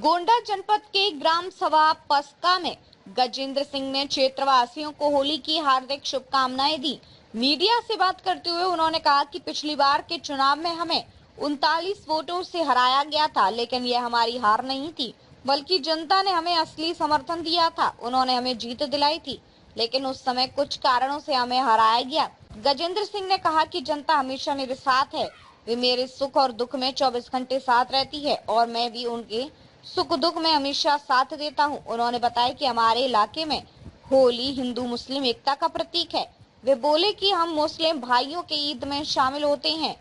गोंडा जनपद के ग्राम सभा पस्का में गजेंद्र सिंह ने क्षेत्रवासियों को होली की हार्दिक शुभकामनाएं दी। मीडिया से बात करते हुए उन्होंने कहा कि पिछली बार के चुनाव में हमें 39 वोटों से हराया गया था, लेकिन यह हमारी हार नहीं थी, बल्कि जनता ने हमें असली समर्थन दिया था। उन्होंने हमें जीत दिलाई थी, लेकिन उस समय कुछ कारणों से हमें हराया गया। गजेंद्र सिंह ने कहा कि जनता हमेशा मेरे साथ है, वे मेरे सुख और दुख में 24 घंटे साथ रहती है और मैं भी उनके सुख दुख में हमेशा साथ देता हूं। उन्होंने बताया कि हमारे इलाके में होली हिंदू मुस्लिम एकता का प्रतीक है। वे बोले कि हम मुस्लिम भाइयों के ईद में शामिल होते हैं,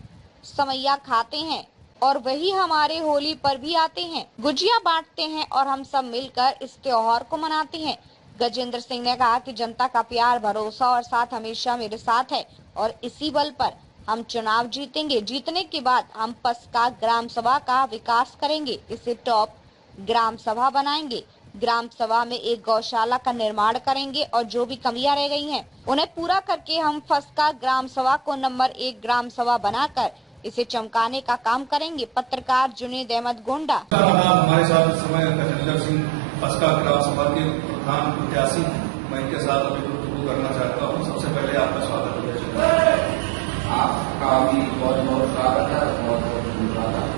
समैया खाते हैं और वही हमारे होली पर भी आते हैं, गुजिया बांटते हैं और हम सब मिलकर इस त्योहार को मनाते हैं। गजेंद्र सिंह ने कहा कि जनता का प्यार, भरोसा और साथ हमेशा मेरे साथ है और इसी बल पर हम चुनाव जीतेंगे। जीतने के बाद हम पस्का ग्राम सभा का विकास करेंगे, इसे टॉप ग्राम सभा बनाएंगे। ग्राम सभा में एक गौशाला का निर्माण करेंगे और जो भी कमियां रह गई हैं, उन्हें पूरा करके हम पस्का ग्राम सभा को नंबर 1 ग्राम सभा बनाकर इसे चमकाने का काम करेंगे। पत्रकार जुनेद अहमद, गोंडा। हमारे साथ इस समय गजेंद्र सिंह पस्का ग्राम सभा के प्रधान प्रत्याशी, मैं इनके साथ अभी गुफ्तगू करना चाहता हूँ। सबसे पहले आपका स्वागत है। आपका भी बहुत बहुत स्वागत है, बहुत बहुत धन्यवाद आपको।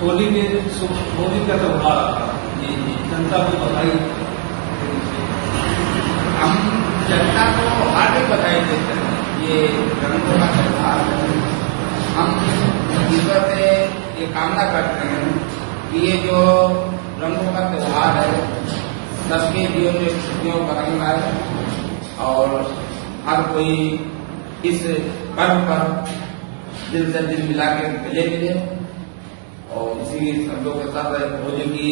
होली का त्योहार ये जनता को बधाई। हम जनता को हार्दिक बधाई देते हैं। ये रंगों का त्योहार है। हम ईश्वर से ये कामना करते हैं कि ये जो रंगों का त्योहार है सबके जीवन में खुशियों का रंग आए और हर कोई इस पर्व पर दिल से दिल मिला के गले मिले और इसी शब्दों के साथ होली की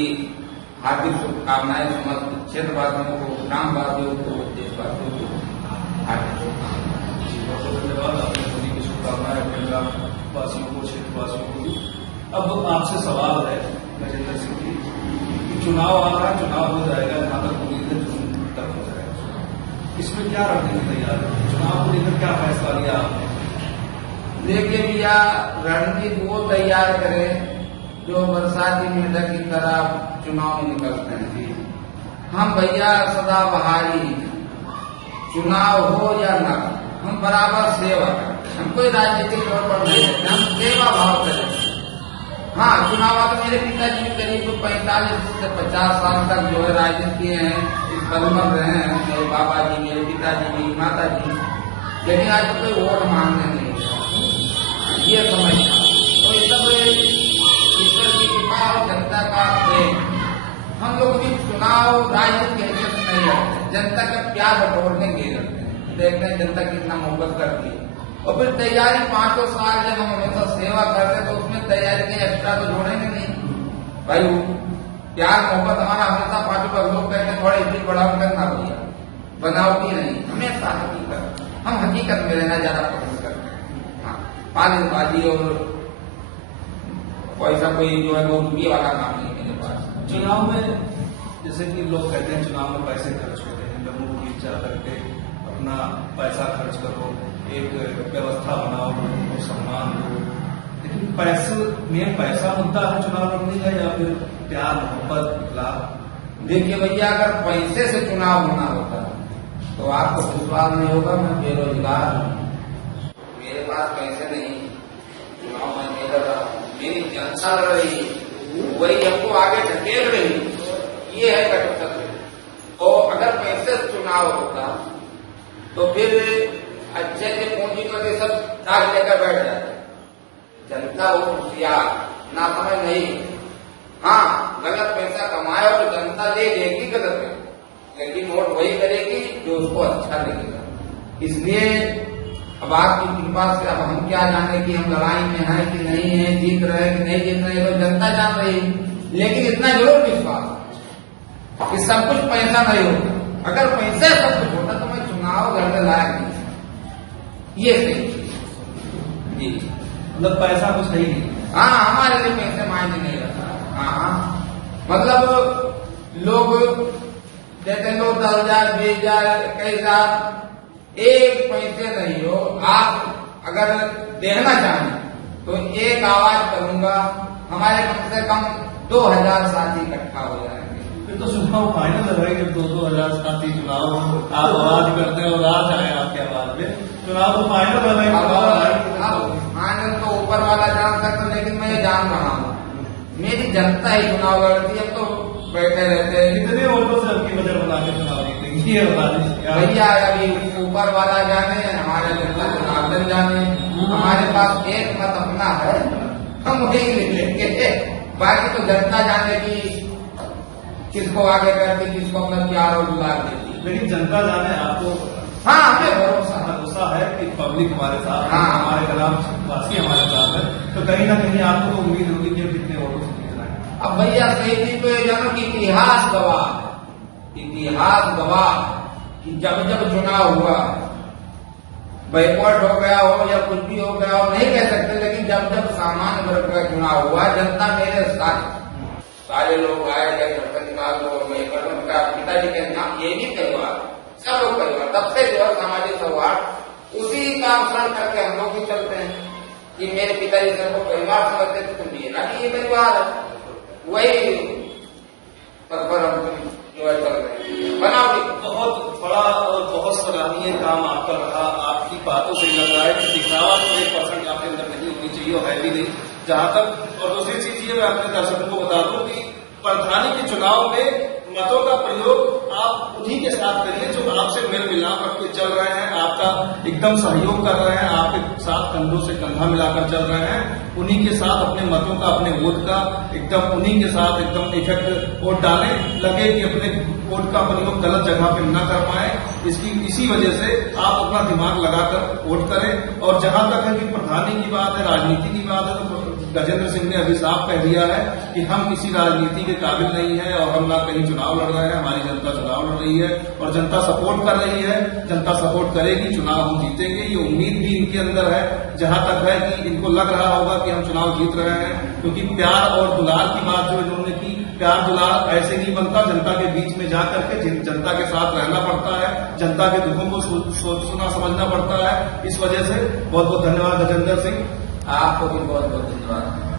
हार्दिक शुभकामनाएं समस्त क्षेत्रवासियों को, ग्रामवासियों को, देशवासियों को हार्दिक धन्यवाद। आपने होली की शुभकामनाएं अपने ग्रामवासियों को, क्षेत्रवासियों को दी। अब आपसे सवाल है गजेंद्र सिंह जी, चुनाव आ रहा है, चुनाव हो जाएगा, जहां तक उम्मीद है जून तक हो जाएगा, इसमें क्या रणनीति तैयार है? चुनाव को लेकर क्या फैसला लिया आपने? देखिए भैया, रणनीति वो तैयार करें जो बरसाती मेढक की तरह चुनाव में निकलते हैं। हम भैया सदा बहारी, चुनाव हो या न, हम बराबर सेवा करते हैं। हम कोई राजनीतिक तौर पर नहीं करते, हम सेवा भाव करें। हाँ, चुनाव तो मेरे पिताजी भी करीब 45 से 50 साल तक जो है राजनीति किए हैं, इस पद में रहे हैं। मेरे बाबा जी, मेरे पिताजी भी, माता जी, लेकिन आज तो कोई वोट मांगने नहीं है, ये समझ। तो ये सब ईश्वर की कृपा और जनता का प्रेम। हम लोग भी चुनाव राजनीति की हैसियत से नहीं करते, जनता का प्यार बटोरने के लिए करते हैं। देखते हैं जनता कितना मोहब्बत करती है और फिर तैयारी 5 साल जब हम हमेशा सेवा करते हैं तो उसमें तैयारी के एक्स्ट्रा तो जोड़ेंगे नहीं भाई। प्यार मोहब्बत हमारा हमेशा 5 लोग कहते हैं थोड़ा इतनी बढ़ाव करना भैया, बनावटी नहीं, हमेशा हकीकत। हम हकीकत में रहना ज्यादा पसंद करते हैं। हाँ, पालनबाजी और पैसा कोई जो है वो रुपये वाला काम नहीं मेरे पास। चुनाव में जैसे कि लोग कहते हैं चुनाव में पैसे खर्च होते हैं, लोगों की इच्छा करके अपना पैसा खर्च करो, एक व्यवस्था बनाओ, लोगों को सम्मान दो, लेकिन पैसा मुद्दा है चुनाव लड़ने का या फिर प्यार मोहब्बत लाभ? देखिए भैया, अगर पैसे से चुनाव होना होता तो आपको विश्वास नहीं होगा। मैं बेरोजगार हूँ, मेरे पास पैसे नहीं, चुनाव में नहीं लड़ रहा, मेरी जनता लड़ रही, वही हमको आगे ढकेल रही, ये है कटुक सत्य। तो अगर पैसे से चुनाव होता तो फिर अच्छे से पूंजीपति सब ताज लेकर बैठ जाते। जनता वो होशियार ना समझ नहीं। हाँ, गलत पैसा कमाए और जनता ले लेगी गलत है, लेकिन वोट वही करेगी जो उसको अच्छा लगेगा। इसलिए अब आपकी कृपा से अब हम क्या जाने कि हम लड़ाई में हैं कि नहीं है, जीत रहे कि नहीं जीत रहे, तो जनता जान रही। लेकिन इतना जरूर विश्वास कि सब कुछ पैसा नहीं होता। अगर पैसे सब कुछ होता तो मैं चुनाव लड़ने लायक नहीं, ये सही जी। मतलब पैसा कुछ है ही नहीं। हाँ, हमारे लिए पैसे मायने नहीं रखता। हाँ, मतलब लोग कहते हैं लोग 10,000 20,000 21,000, एक पैसे नहीं हो। आप अगर देना चाहें तो एक आवाज करूंगा, हमारे कम से कम 2000 साथी इकट्ठा हो जाएंगे। फिर तो चुनाव फाइनल है भाई, जब 2-2 हजार साथी चुनाव आप आवाज करते हैं और आ जाए आपके आवाज में, चुनाव तो फाइनल है भाई। अब फाइनल तो ऊपर वाला जान सकता, लेकिन मैं ये जान रहा हूँ मेरी जनता ही चुनाव लड़ती है, तो बैठे रहते हैं। कितने वोटों से आपकी वजह बना के चुनाव जीतेंगे ये बता दीजिए भैया। अभी ऊपर वाला जाने, हमारे जनता जनार्दन जाने। हमारे पास एक मत अपना है, हम वही ले लेंगे। बाकी तो जनता जाने की किसको आगे करती, किसको अपना प्यार और दुलार देती। लेकिन जनता जाने आपको, हाँ, हमें भरोसा है कि पब्लिक हमारे साथ, हाँ, हमारे ग्रामवासी हमारे साथ है, तो कहीं ना कहीं आपको तो उम्मीद होगी कि कितने वोटों से जीतना है। अब भैया सही तो जानो कि इतिहास गवाह कि जब जब चुनाव हुआ, बैकवर्ड हो गया हो या कुछ भी हो गया हो नहीं कह सकते, लेकिन जब जब सामान्य वर्ग का चुनाव हुआ, जनता मेरे सारे लोग आए, या सरकार लोग, मैं का पिताजी के नाम, ये भी परिवार, सब लोग परिवार, तब से जो है सामाजिक सौहार्द उसी का अनुसरण करके हम लोग भी चलते हैं कि मेरे पिताजी से को परिवार समझते थे, तुम ये ना कि ये परिवार है, वही पर हम जो है चल रहे हैं। बनाओ बहुत बड़ा और बहुत सराहनीय काम आपका रहा। आपकी बातों से लग रहा है कि दिखावा तो 1% आपके अंदर नहीं होनी चाहिए और है भी नहीं, जहां तक। और दूसरी चीज ये मैं अपने दर्शकों को बता दूं कि प्रधानी के चुनाव में मतों का प्रयोग आप उन्हीं के साथ करिए जो आपसे मेल मिलाप करके चल रहे हैं, आपका एकदम सहयोग कर रहे हैं, आपके साथ कंधों से कंधा मिलाकर चल रहे हैं। उन्हीं के साथ अपने मतों का, अपने वोट का एकदम उन्हीं के साथ एकदम इफेक्ट वोट डालें। लगे कि अपने वोट का प्रयोग गलत जगह पे न कर पाए, इसी वजह से आप अपना दिमाग लगाकर वोट करें। और जहां तक है कि प्रधानी की बात है, राजनीति की बात है, तो गजेंद्र सिंह ने अभी साफ कह दिया है कि हम किसी राजनीति के काबिल नहीं है और हम ना कहीं चुनाव लड़ रहे हैं। हमारी जनता चुनाव लड़ रही है और जनता सपोर्ट कर रही है, जनता सपोर्ट करेगी, चुनाव हम जीतेंगे, ये उम्मीद भी इनके अंदर है। जहां तक है कि इनको लग रहा होगा कि हम चुनाव जीत रहे हैं, क्योंकि प्यार और दुलार की बात जो इन्होंने की, प्यार दुलार ऐसे नहीं बनता, जनता के बीच में जाकर के जनता के साथ रहना पड़ता है, जनता के दुखों को सुना समझना पड़ता है। इस वजह से बहुत बहुत धन्यवाद गजेंद्र सिंह, आपको भी बहुत बहुत धन्यवाद।